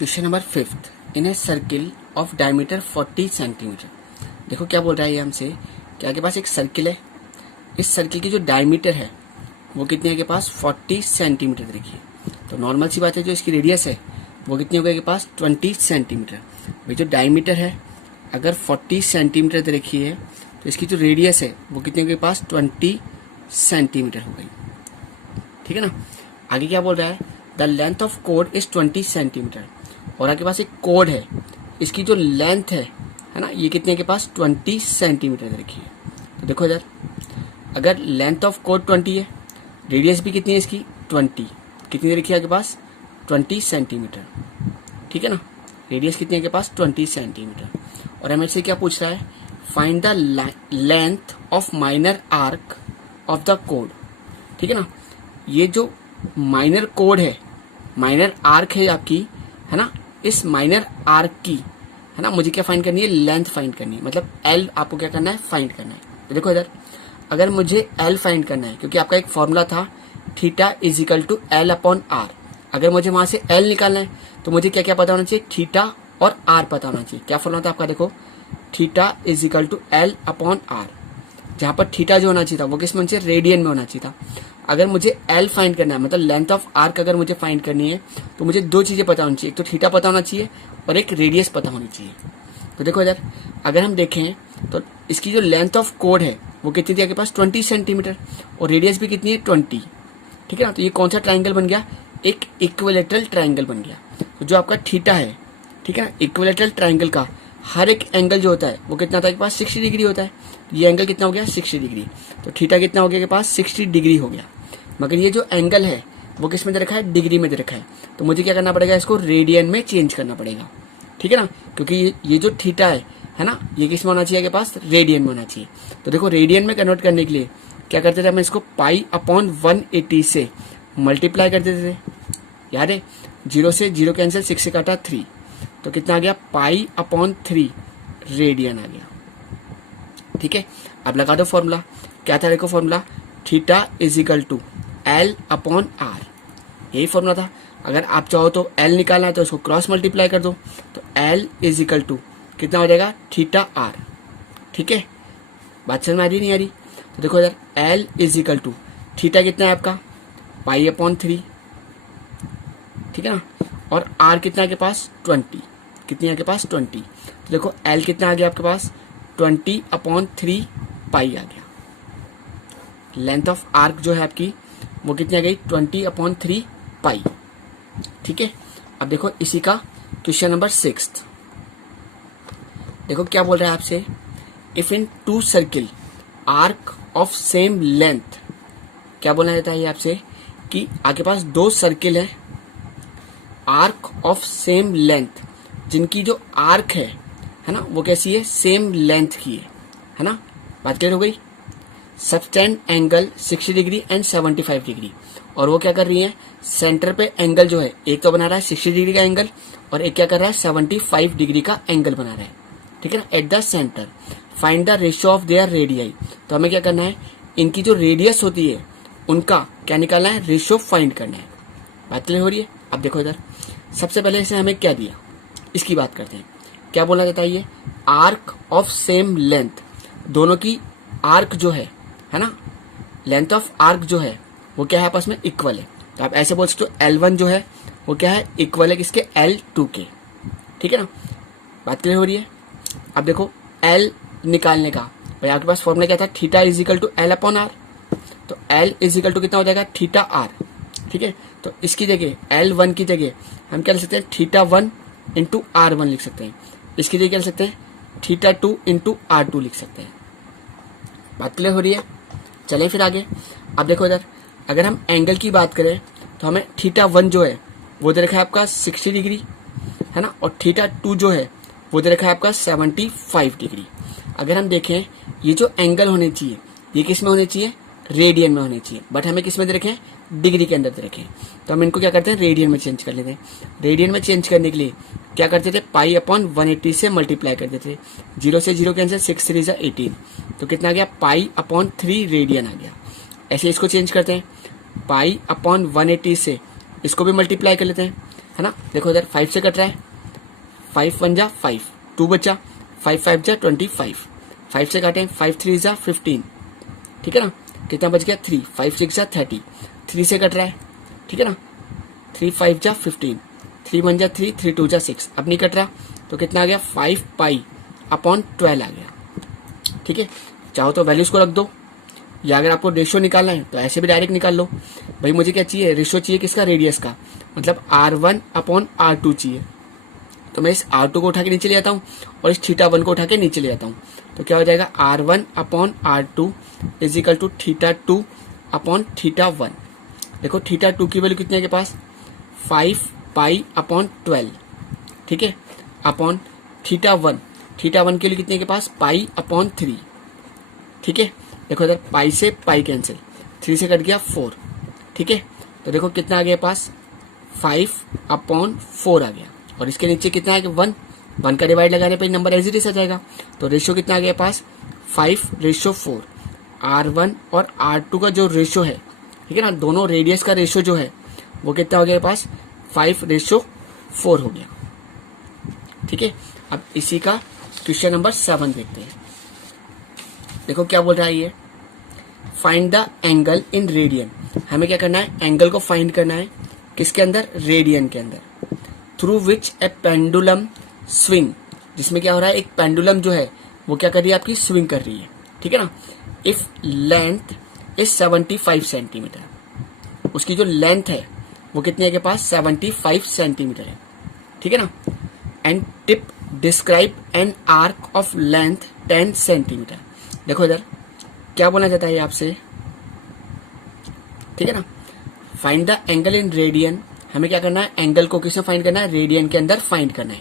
Question number 5 in a circle of diameter 40 centimetre. देखो क्या बोल रहा है ये हमसे कि आपके पास एक सर्किल है। इस सर्किल की जो डायमीटर है वो कितनी है आपके पास 40 सेंटीमीटर देखिए। तो नॉर्मल सी बात है, जो इसकी रेडियस है वो कितनी होगी आपके पास 20 सेंटीमीटर। भाई जो डायमीटर है अगर 40 सेंटीमीटर दे रखी है तो इसकी जो रेडियस है वो कितनी होगी पास 20 सेंटीमीटर हो गई। ठीक है ना। आगे क्या बोल रहा है, the length of code is 20 centimetre. और आपके पास एक कोड है, इसकी जो लेंथ है ना, ये कितने के पास 20 सेंटीमीटर दे रखी है। तो देखो इधर, अगर लेंथ ऑफ कोड 20 है, रेडियस भी कितनी है इसकी 20, कितनी दे रखी है आपके पास 20 सेंटीमीटर। ठीक है ना, रेडियस कितनी है आपके पास 20 सेंटीमीटर। और हमें से क्या पूछ रहा है, find the length of minor arc of the code. ठीक है ना, ये जो माइनर कोड है, माइनर आर्क है आपकी, है ना, इस माइनर आर्क की, है ना, मुझे क्या फाइंड करनी है, लेंथ फाइंड करनी है। मतलब एल आपको क्या करना है, फाइंड करना है। तो देखो इधर, अगर मुझे एल फाइंड करना है, क्योंकि आपका एक फॉर्मूला था theta is equal to L upon R. अगर मुझे वहां से एल निकालना है तो मुझे क्या क्या पता होना चाहिए, थीटा और आर पता होना चाहिए। क्या फॉर्मूला था आपका, देखो theta is equal to L upon R. जहां पर थीटा जो होना चाहिए था वो किस में होना चाहिए, रेडियन में होना चाहिए था। अगर मुझे एल फाइंड करना है, मतलब लेंथ ऑफ आर्क अगर मुझे फाइंड करनी है, तो मुझे दो चीजें पता होनी चाहिए, एक तो थीटा पता होना चाहिए और एक रेडियस पता होनी चाहिए। तो देखो इधर, अगर हम देखें तो इसकी जो लेंथ ऑफ कोड है वो कितनी थी आपके पास 20 सेंटीमीटर और रेडियस भी कितनी है 20। ठीक है ना, तो ये कौन सा ट्राइंगल बन गया, एक इक्विलेटरल ट्राइंगल बन गया। तो जो आपका थीटा है, ठीक है ना, इक्विलेटरल ट्राइंगल का हर एक एंगल जो होता है वो कितना था आपके पास 60 डिग्री होता है। ये एंगल कितना हो गया 60 डिग्री। तो थीटा कितना हो गया आपके पास 60 डिग्री हो गया। मगर ये जो एंगल है वो किस में दे रखा है, डिग्री में दे रखा है। तो मुझे क्या करना पड़ेगा, इसको रेडियन में चेंज करना पड़ेगा। ठीक है ना, क्योंकि ये जो थीटा है ना, ये किस में होना चाहिए आपके पास, रेडियन में होना चाहिए। तो देखो रेडियन में कन्वर्ट करने के लिए क्या करते थे, हम इसको पाई अपॉन 180 से मल्टीप्लाई कर देते थे। याद है, 0 से 0 कैंसिल, 6 से काटा 3, तो कितना आ गया पाई अपॉन 3 रेडियन आ गया। ठीक है, अब लगा दो फॉर्मूला। क्या था देखो formula, theta is equal to L upon R, यही फॉर्मूला था। अगर आप चाहो तो एल निकालना है तो इसको क्रॉस मल्टीप्लाई कर दो, तो एल इज इक्वल टू कितना हो जाएगा थीटा आर। ठीक है, बात समझ में आ रही नहीं आ रही। तो देखो इधर, L is equal to theta कितना है आपका पाई अपॉन 3, ठीक है ना, और आर कितना है आपके पास 20, कितनी है आपके पास 20। तो देखो एल कितना आ गया आपके पास 20 अपॉन 3 पाई आ गया। लेंथ ऑफ आर्क जो है आपकी वो कितनी आ गई 20 अपॉन 3 पाई। ठीक है, अब देखो इसी का क्वेश्चन नंबर 6। देखो क्या बोल रहा है आपसे, if in two circle arc of same length. क्या बोलना चाहता है ये आपसे कि आपके पास दो सर्किल है, आर्क ऑफ सेम लेंथ, जिनकी जो आर्क है ना, वो कैसी है, सेम लेंथ की है ना। बात क्लियर हो गई। Subtend angle 60 degree and 75 degree, और वो क्या कर रही है, सेंटर पे एंगल जो है, एक तो बना रहा है 60 डिग्री का एंगल और एक क्या कर रहा है 75 डिग्री का एंगल बना रहा है। ठीक है ना, at the centre find the ratio of their radii. तो हमें क्या करना है, इनकी जो रेडियस होती है उनका क्या निकालना है, रेशियो फाइंड करना है। बात क्लियर हो रही है। अब देखो इधर, सबसे पहले इसे हमें क्या दिया, इसकी बात करते हैं। क्या बोलना चाहता है ये, आर्क ऑफ सेम लेंथ, दोनों की आर्क जो है ना, लेंथ ऑफ आर्क जो है वो क्या है आपस में इक्वल है। तो आप ऐसे बोल सकते हो L1 जो है वो क्या है, इक्वल है किसके, L2 के। ठीक है ना, बात क्लियर हो रही है। अब देखो L निकालने का, भाई आपके पास फॉर्मूला क्या था, theta is equal to L upon R. तो L इज इक्वल टू कितना हो जाएगा थीटा आर। ठीक है, तो इसकी जगह L1 की जगह हम क्या लिख सकते हैं, थीटा 1 इंटू R1 लिख सकते हैं। इसकी जगह क्या लिख सकते हैं, थीटा 2 इंटू R2 लिख सकते हैं। बात क्लियर हो रही है। चलें फिर आगे। अब देखो इधर, अगर हम एंगल की बात करें तो हमें थीटा 1 जो है वो दे रखा है आपका 60 डिग्री, है ना, और थीटा 2 जो है वो दे रखा है आपका 75 डिग्री। अगर हम देखें, ये जो एंगल होने चाहिए ये किस में होने चाहिए, रेडियन में होने चाहिए, बट हमें किस में दे रखे हैं, डिग्री के अंदर दे रखे हैं। तो हम इनको क्या करते हैं, रेडियन में चेंज कर लेते हैं। रेडियन में चेंज करने के लिए क्या करते थे, पाई अपॉन 180 से मल्टीप्लाई कर देते थे। 0 से 0 कैंसिल, 6 3 जा 18, तो कितना आ गया पाई अपॉन 3 रेडियन आ गया। ऐसे इसको चेंज करते हैं, पाई अपॉन 180 से इसको भी मल्टीप्लाई कर लेते हैं, है ना। देखो इधर 5 से कट रहा है, 5 1 जा 5, 2 बचा, 5 5 जा 25, 5 से काटें, 5 3 जा 15, ठीक है ना। कितना बच गया 3, 5 6 जा 30, 3 से कट रहा है, ठीक है ना। 3 5 जा 15, 3 1 जा 3, 3 2 जा 6, अब नहीं कट रहा तो कितना आ गया 5 पाई अपॉन 12 आ गया, ठीक है। चाहो तो वैल्यूज को रख दो, या अगर आपको रेशियो निकालना है तो ऐसे भी डायरेक्ट निकाल लो। भाई मुझे क्या चाहिए, रेशियो चाहिए किसका, रेडियस का, मतलब R1 अपॉन R2 चाहिए। तो मैं इस R2 को उठा के नीचे ले आता हूँ और इस θ1 को उठा के नीचे ले आता हूँ, तो क्या हो जाएगा R1 upon R2 is equal to θ2 upon θ1। देखो θ2 की वैल्यू कितनी है के पास 5 पाई अपॉन 12, ठीक है, अपॉन θ1 के लिए कितने के पास पाई अपॉन 3, ठीक है। देखो इधर पाई से पाई कैंसिल, 3 से कट गया 4, ठीक है। तो देखो कितना आ गया पास 5 अपॉन 4 आ गया, और इसके नीचे कितना है 1 का डिवाइड लगाने पर नंबर एज इट इज आ जाएगा। तो रेशियो कितना आ गया पास 5:4। R1 और R2 का जो रेशियो है, ठीक है ना, दोनों रेडियस का रेशियो जो है वो कितना हो गया पास 5:4 हो गया, ठीक है। अब इसी का क्वेश्चन नंबर 7 देखते हैं। देखो क्या बोल रहा है ये, find the angle in radian. हमें क्या करना है, एंगल को फाइंड करना है किसके अंदर, रेडियन के अंदर, through which A pendulum swing, जिसमें क्या हो रहा है एक पेंडुलम जो है वो क्या कर रही है आपकी स्विंग कर रही है, ठीक है ना। इफ लेंथ इज 75 सेंटीमीटर, उसकी जो लेंथ है वो कितनी है के पास 75 सेंटीमीटर है, ठीक है ना। And tip describe an arc of length 10 centimetre. देखो इधर क्या बोलना चाहता है आपसे, ठीक है ना। Find the angle in radian, हमें क्या करना है, एंगल को किसमें फाइंड करना है, रेडियन के अंदर फाइंड करना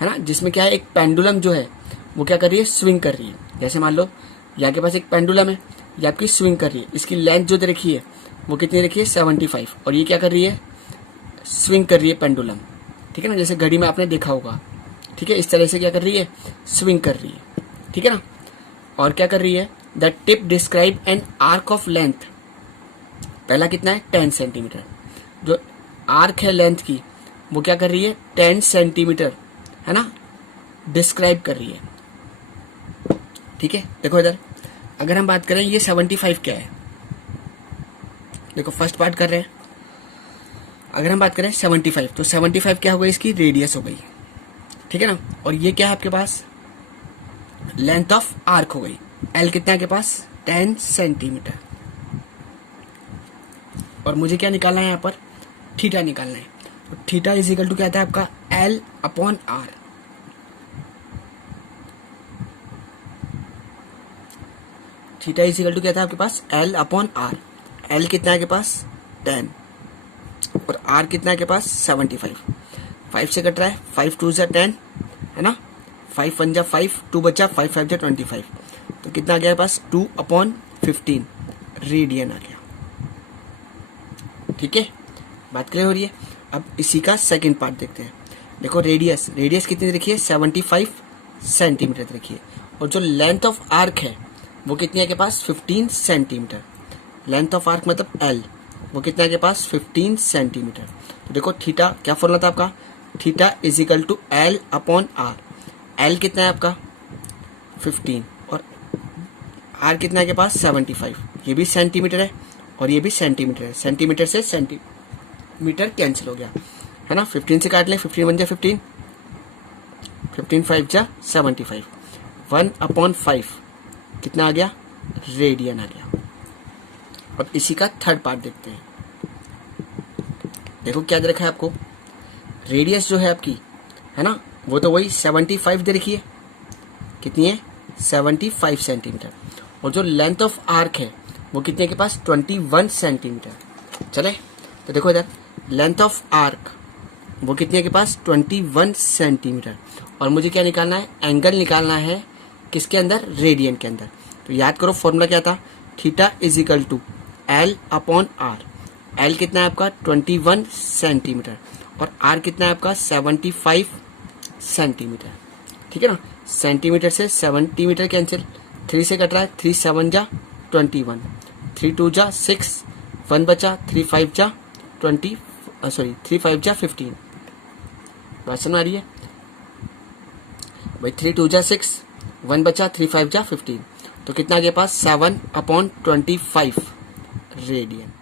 है ना। जिसमें क्या है एक पेंडुलम जो है वो क्या कर रही है, स्विंग कर रही है। जैसे मान लो यहाँ के पास एक पेंडुलम है, ये आपकी स्विंग कर रही है, इसकी लेंथ जो रखी है वो कितनी रखी है 75, और ये क्या कर रही है, स्विंग कर रही है पेंडुलम, ठीक है ना। जैसे घड़ी में आपने देखा होगा, ठीक है, इस तरह से क्या कर रही है, स्विंग कर रही है, ठीक है ना। और क्या कर रही है, the tip describe an arc of length, पहला कितना है 10 सेंटीमीटर, जो आर्क है लेंथ की वो क्या कर रही है 10 सेंटीमीटर, है ना, डिस्क्राइब कर रही है, ठीक है। देखो इधर अगर हम बात करें ये 75 क्या है, देखो फर्स्ट पार्ट कर रहे हैं, अगर हम बात करें 75 तो 75 क्या हो गई, इसकी रेडियस हो गई, ठीक है ना। और ये क्या है आपके पास, लेंथ ऑफ आर्क हो गई, एल कितना है के पास 10 सेंटीमीटर। और मुझे क्या निकालना है यहाँ पर, थीटा निकालना है। तो थीटा इज इक्वल टू क्या आता है आपका L upon R, theta is equal to क्या था आपके पास एल अपॉन आर। एल कितना है के पास 10 और आर कितना है के पास 75, 5 से कट रहा है, 5 2 जा 10 है ना, 5 1 जा 5, 2 बचा, 5 5 जा 25, तो कितना आ गया पास 2/15 रेडियन आ गया, ठीक है। बात क्लियर हो रही है। अब इसी का सेकंड पार्ट देखते हैं। देखो रेडियस कितनी रखी है 75 सेंटीमीटर रखी है, और जो लेंथ ऑफ आर्क है वो कितनी है के पास 15 सेंटीमीटर। लेंथ ऑफ आर्क मतलब एल, वो कितना है के पास 15 सेंटीमीटर। तो देखो थीटा क्या फॉर्मूला था आपका, theta is equal to L upon R. L कितना है आपका 15 और आर कितना है के पास 75, ये भी सेंटीमीटर है और ये भी सेंटीमीटर है, सेंटीमीटर से सेंटीमीटर कैंसिल हो गया, है ना। 15 से काट ले, 15 1 जा 15, 15 5 जा 75, 1/5 कितना आ गया रेडियन आ गया। अब इसी का थर्ड पार्ट देखते हैं। देखो क्या दे रखा है आपको, रेडियस जो है आपकी, है ना, वो तो वही 75 दे रखी है, कितनी है 75 सेंटीमीटर, और जो लेंथ ऑफ आर्क है वो कितने के पास 21 सेंटीमीटर। चले तो देखो इधर लेंथ ऑफ आर्क वो कितने के पास 21 सेंटीमीटर, और मुझे क्या निकालना है, एंगल निकालना है किसके अंदर, रेडियन के अंदर। तो याद करो फॉर्मूला क्या था, theta is equal to L upon R. L कितना है आपका 21 सेंटीमीटर और आर कितना है आपका 75 सेंटीमीटर, ठीक है ना। सेंटीमीटर से सेंटीमीटर कैंसिल, 3 से कट रहा है, 3 7 जा 21, 3 2 जा 6, 1 बचा, 3 5 जा 15, बात समझ आ रही है भाई। 3 2 जा 6, 1 बचा, 3 5 जा 15, तो कितना के पास 7/25 रेडियन।